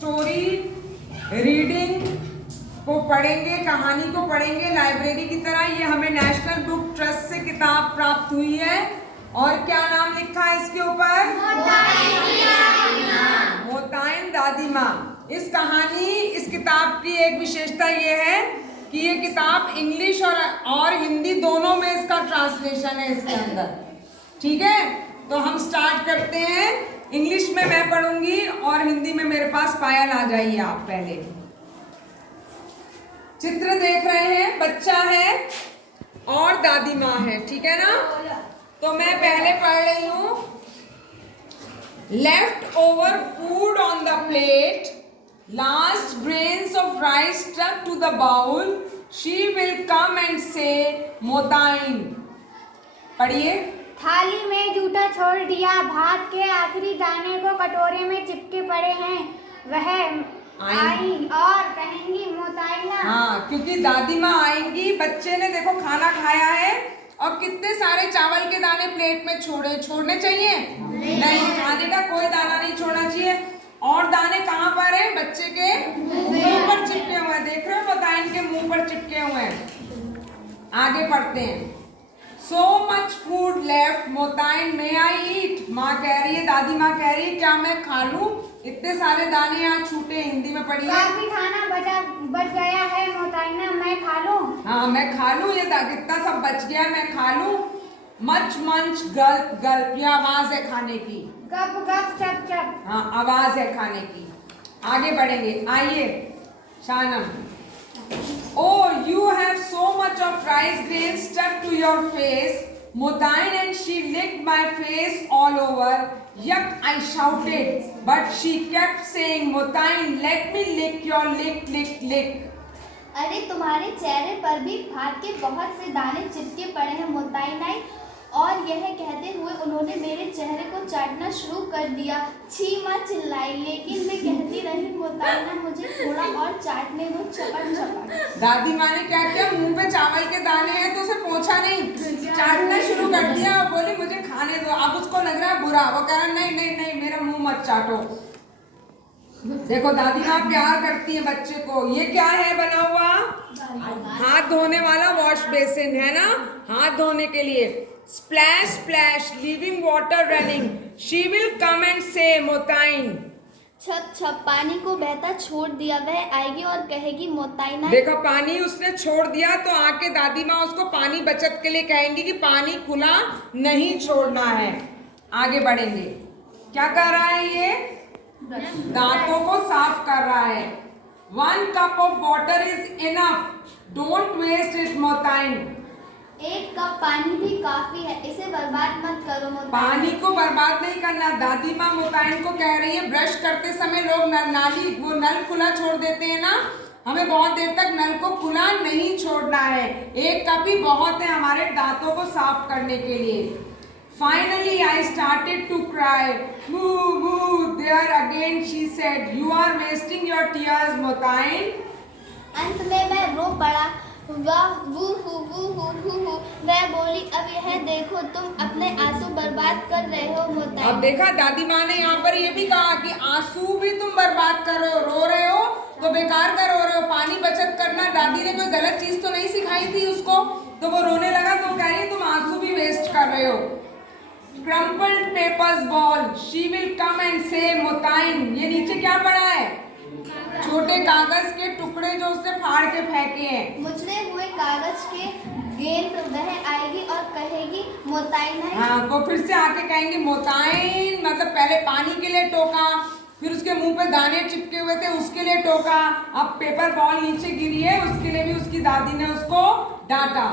Story reading को पढ़ेंगे, कहानी को पढ़ेंगे लाइब्रेरी की तरह। ये हमें नेशनल बुक ट्रस्ट से किताब प्राप्त हुई है। और क्या नाम लिखा है इसके ऊपर? मोताइन दादी माँ। इस किताब की एक विशेषता ये है कि ये किताब इंग्लिश और हिंदी दोनों में इसका ट्रांसलेशन है इसके अंदर। ठीक है, तो हम स्टार्ट करते हैं। इंग्लिश में मैं पढ़ूंगी और हिंदी में मेरे पास पायल आ जाइए आप। पहले चित्र देख रहे हैं, बच्चा है और दादी माँ है, ठीक है ना? तो मैं पहले पढ़ रही हूं। Left over food on the plate, last grains of rice stuck to the bowl, she will come and say मोताइन। पढ़िए। थाली में जूठा छोड़ दिया, भात के आखिरी दाने को कटोरे में चिपके पड़े हैं, वह आई और कहेंगी मोताइना। हाँ, क्योंकि दादी माँ आएंगी। बच्चे ने देखो खाना खाया है और कितने सारे चावल के दाने प्लेट में छोड़ने चाहिए? नहीं, खाने का कोई दाना नहीं छोड़ना चाहिए। और दाने कहाँ पर है? बच्चे के मुंह पर चिपके हुए हैं। देख रहे हो, मोताइन के मुंह पर चिपके हुए हैं। आगे पढ़ते हैं। So much food left, मोताइन may I eat? माँ कह रही है, दादी माँ कह रही है, क्या मैं खा लूं? इतने सारे दाने यहाँ छूटे। हिंदी में पढ़िए। काफी खाना बच गया है मोताइना, मैं खा लूं? हाँ, मैं खा लूं। ये कितना सब बच गया, मैं खा लूं। मच मंच गल्प गल्प, ये आवाज है खाने की। गप गप चप चप, हाँ, आवाज है खाने की। आगे बढ़ेंगे, आइए। शानम। Oh, you have so much of rice grains stuck to your face, Motain, and she licked my face all over. Yuck, I shouted, but she kept saying, Motain, let me lick your lick. अरे तुम्हारे चेहरे पर भी भात के बहुत से दाने चिपके पड़े हैं मोताइना। और यह कहते हुए उन्होंने मेरे चेहरे को चाटना शुरू कर दिया। छी माँ चिल्लाई, लेकिन मैं कहती रही मोताइना मुझे थोड़ा और चाटने दो, चपट। दादी माँ ने क्या किया? मुंह पे चावल के दाने हैं तो उसे पोंछा नहीं, चाटना शुरू कर दिया और बोली मुझे खाने दो। अब उसको लग रहा है बुरा, वो कह रहा नहीं मेरा मुंह मत चाटो। देखो, दादी माँ प्यार करती है बच्चे को। ये क्या है बना हुआ? हाथ धोने वाला वॉश बेसिन है ना, हाथ धोने के लिए। Splash splash, leaving water running, she will come and से मोताइन। छप छप, पानी को बहता छोड़ दिया, वह आएगी और कहेगी मोताइना। देखो, पानी उसने छोड़ दिया तो आके दादी माँ उसको पानी बचत के लिए कहेंगी कि पानी खुला नहीं छोड़ना है। आगे बढ़ेंगे। क्या कर रहा है ये? दांतों को साफ कर रहा है। 1 cup of water is enough, don't waste it, मोताइन। 1 cup पानी भी काफी है, इसे बर्बाद मत करो मोताइन। पानी को बर्बाद नहीं करना। दादी माँ मोताइन को कह रही है, ब्रश करते समय लोग नल खुला छोड़ देते हैं ना, हमें बहुत देर तक नल को खुला नहीं छोड़ना है। 1 कप ही बहुत है हमारे दांतों को साफ करने के लिए। Finally, I started to cry. Moo moo, there again, she said. You are wasting your tears, मोताइन। अंत में मैं रो पड़ा। वाह वू हू। मैं बोली, अब यह देखो, तुम अपने आंसू बर्बाद कर रहे हो मोताइन। अब देखा, दादी माँ ने यहाँ पर ये भी कहा कि आंसू भी तुम बर्बाद कर रहे हो, रो रहे हो तो बेकार का रो रहे हो। पानी बचत करना, दादी ने कोई गलत चीज तो नहीं सिखाई थी उसको, तो वो रोने लगा तो कह रही तुम आंसू भी वेस्ट कर रहे हो। Crumpled papers ball, she will come and say मोताइन। ये नीचे क्या पड़ा है? छोटे कागज के टुकड़े जो उसने फाड़ के फेंके हैं। मुचड़े हुए कागज के गेंद, वह आएगी और कहेगी मोताइना। हाँ, वो फिर से आके कहेंगे मोताइन। मतलब पहले पानी के लिए टोका, फिर उसके मुंह पे दाने चिपके हुए थे उसके लिए टोका, अब पेपर बॉल नीचे गिरी है उसके लिए भी उसकी दादी ने उसको डांटा।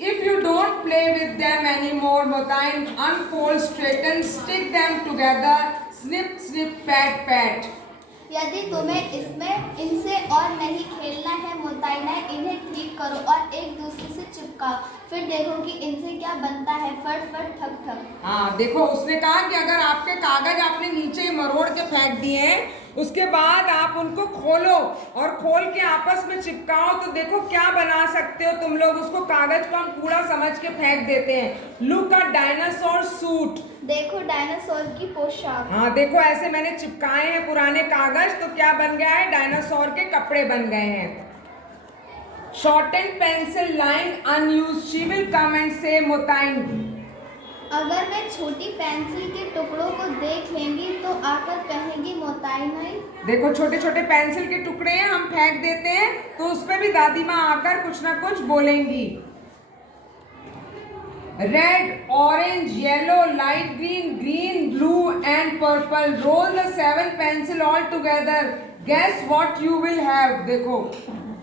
If you don't play with them anymore, मोताइन, unfold, straighten, stick them together, snip snip, pat pat। यदि तुम्हें इनसे और नहीं खेलना है मोताइना, इन्हें ठीक करो और एक दूसरे से चिपकाओ, फिर देखो कि इनसे क्या बनता है। फट फट ठक ठक। हाँ, देखो, उसने कहा कि अगर आपके कागज आपने नीचे मरोड़ के फेंक दिए हैं उसके बाद आप उनको खोलो और खोल के आपस में चिपकाओ तो देखो क्या बना सकते हो तुम लोग। उसको कागज को हम कूड़ा समझ के फेंक देते हैं। Look a dinosaur suit. देखो डायनासोर की पोशाक। हाँ देखो ऐसे मैंने चिपकाए हैं पुराने कागज तो क्या बन गया है, डायनासोर के कपड़े बन गए हैं। Shorten pencil line unused, she will come and से मोताइन। अगर मैं छोटी पेंसिल के टुकड़ों को देख लेंगी तो आकर कहेंगी मोताइनाई। देखो छोटे छोटे पेंसिल के टुकड़े हैं, हम फेंक देते हैं तो उस पे भी दादी माँ आकर कुछ ना कुछ बोलेंगी। Red, orange, yellow, light green, green, blue and purple. Roll the 7 pencil all together. Guess what you will have. देखो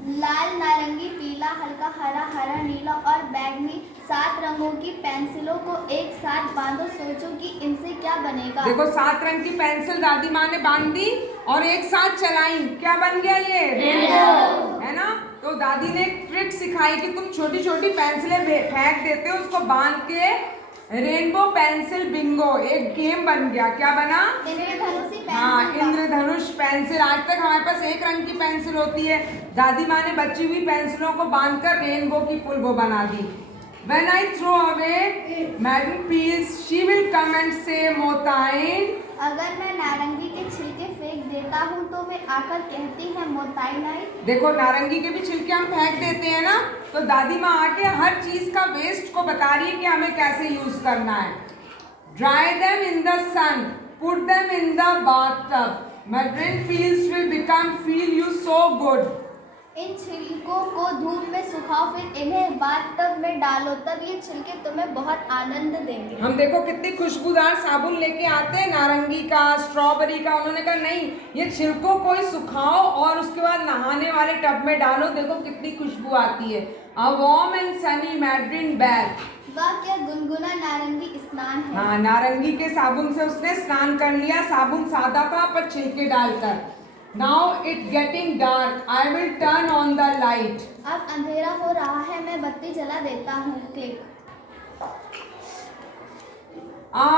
लाल, नारंगी, पीला, हल्का हरा, हरा नीला और बैंगनी 7 रंगों की पेंसिलों को एक साथ बांधो। सोचो कि इनसे क्या बनेगा। देखो 7 रंग की पेंसिल दादी माँ ने बांध दी और एक साथ चलाई, क्या बन गया ये रेनबो, है ना। तो दादी ने एक ट्रिक सिखाई कि तुम छोटी छोटी पेंसिलें फेंक देते हो, उसको बांध के रेनबो पेंसिल बिंगो, एक गेम बन गया। क्या बना, इंद्रधनुषी पेंसिल। हाँ इंद्रधनुष पेंसिल। आज तक हमारे पास एक रंग की पेंसिल होती है, दादी माँ ने बची हुई पेंसिलों को बांधकर रेनबो की फुल वो बना दी। When I throw away Madam Peels, she will come and say मोताइन। अगर मैं नारंगी के छिलके फेंक देता हूँ तो वे आकर कहती है मोताइनाई। देखो नारंगी के भी छिलके हम फेंक देते हैं ना, तो दादी माँ आके हर चीज का वेस्ट को बता रही है कि हमें कैसे यूज करना है। Dry them in the sun, put them in the bathtub, Madam Peels will become feel you so good। इन छिलकों को धूप में सुखाओ, फिर इन्हें बाथटब में डालो, तब ये छिलके तुम्हें बहुत आनंद देंगे। हम देखो कितनी खुशबूदार साबुन लेके आते हैं, नारंगी का, स्ट्रॉबेरी का। उन्होंने कहा नहीं, ये छिलकों को ही सुखाओ और उसके बाद नहाने वाले टब में डालो, देखो कितनी खुशबू आती है। A warm and sunny mandarin bath. वाह क्या गुनगुना नारंगी स्नान है। हाँ नारंगी के साबुन से उसने स्नान कर लिया। साबुन सादा था पर छिलके डालकर। Now it getting dark, I will turn on the light। अब अंधेरा हो रहा है, मैं बत्ती जला देता हूँ। Click.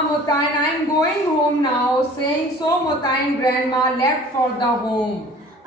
Motain, I am going home now, saying so Motain grandma left for the home।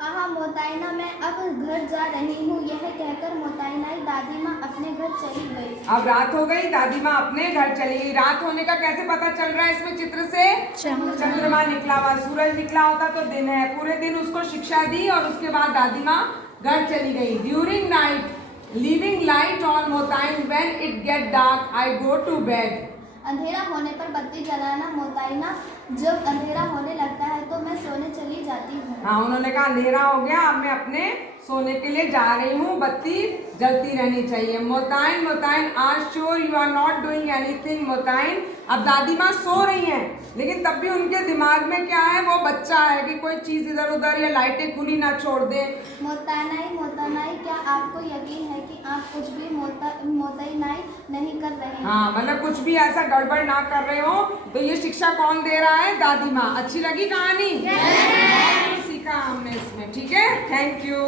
आहा मोताइना, मैं अब घर जा रही हूँ, यह कहकर मोताइनाई दादी माँ अपने घर चली गई। अब रात हो गई, दादी माँ अपने घर चली गई। रात होने का कैसे पता चल रहा है इसमें चित्र से, चंद्रमा निकला हुआ, सूरज निकला होता तो दिन है। पूरे दिन उसको शिक्षा दी और उसके बाद दादी माँ घर चली गई। During night leaving light on मोताइन, when it get dark I go to bed. अंधेरा होने पर बत्ती जलाना मोताइना, जब अंधेरा होने लगता है तो मैं सोने चली जाती हूँ। हाँ उन्होंने कहा अंधेरा हो गया, अब मैं अपने सोने के लिए जा रही हूँ, बत्ती जलती रहनी चाहिए। मोताइन मोताइन are sure you are not doing anything मोताइन। अब दादी माँ सो रही हैं, लेकिन तब भी उनके दिमाग में क्या है, वो बच्चा है कि कोई चीज इधर उधर या लाइटें खुली ना छोड़ दे। मोताइनाई मोताइनाई, क्या आपको यकीन है कि आप कुछ भी मोताइनाई नहीं कर रहे हैं? हाँ मतलब कुछ भी ऐसा गड़बड़ ना कर रहे हो। तो ये शिक्षा कौन दे रहा है, दादी माँ। अच्छी लगी कहानी? सीखा हमने इसमें, ठीक है, थैंक यू।